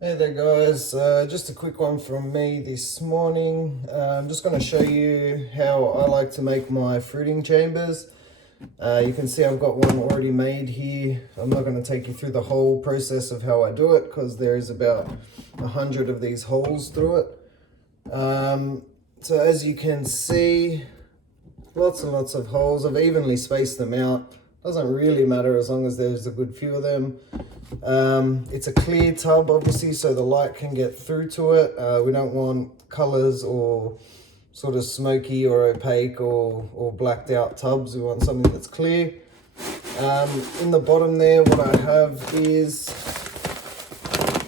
Hey there guys, just a quick one from me this morning. I'm just going to show you how I like to make my fruiting chambers. You can see I've got one already made here. I'm not going to take you through the whole process of how I do it because there is about 100 of these holes through it. So as you can see, lots and lots of holes. I've evenly spaced them out. Doesn't really matter as long as there's a good few of them. It's a clear tub obviously, so the light can get through to it. We don't want colors or sort of smoky or opaque or blacked out tubs. We want something that's clear. In the bottom there, what I have is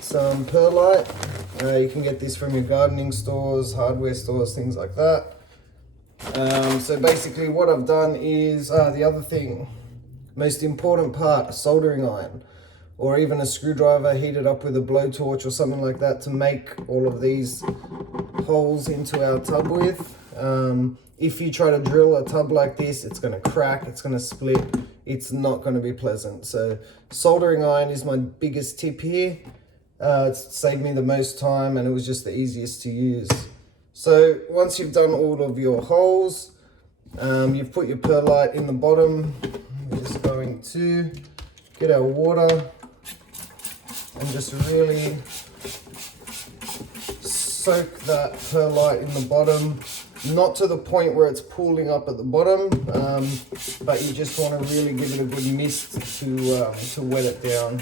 some perlite. You can get this from your gardening stores, hardware stores, things like that. So basically what I've done is, the other thing, most important part, a soldering iron or even a screwdriver heated up with a blowtorch or something like that to make all of these holes into our tub with. If you try to drill a tub like this, it's going to crack, it's going to split, it's not going to be pleasant. So soldering iron is my biggest tip here. It's saved me the most time and it was just the easiest to use. So once you've done all of your holes, you've put your perlite in the bottom. We're just going to get our water and just really soak that perlite in the bottom, not to the point where it's pooling up at the bottom, but you just want to really give it a good mist to wet it down.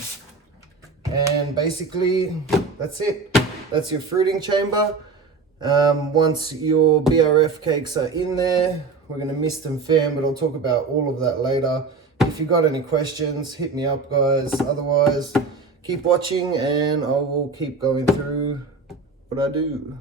And basically that's it. That's your fruiting chamber. Once your BRF cakes are in there, we're going to mist and fan, but I'll talk about all of that later. If you've got any questions, hit me up guys. Otherwise, keep watching and I will keep going through what I do.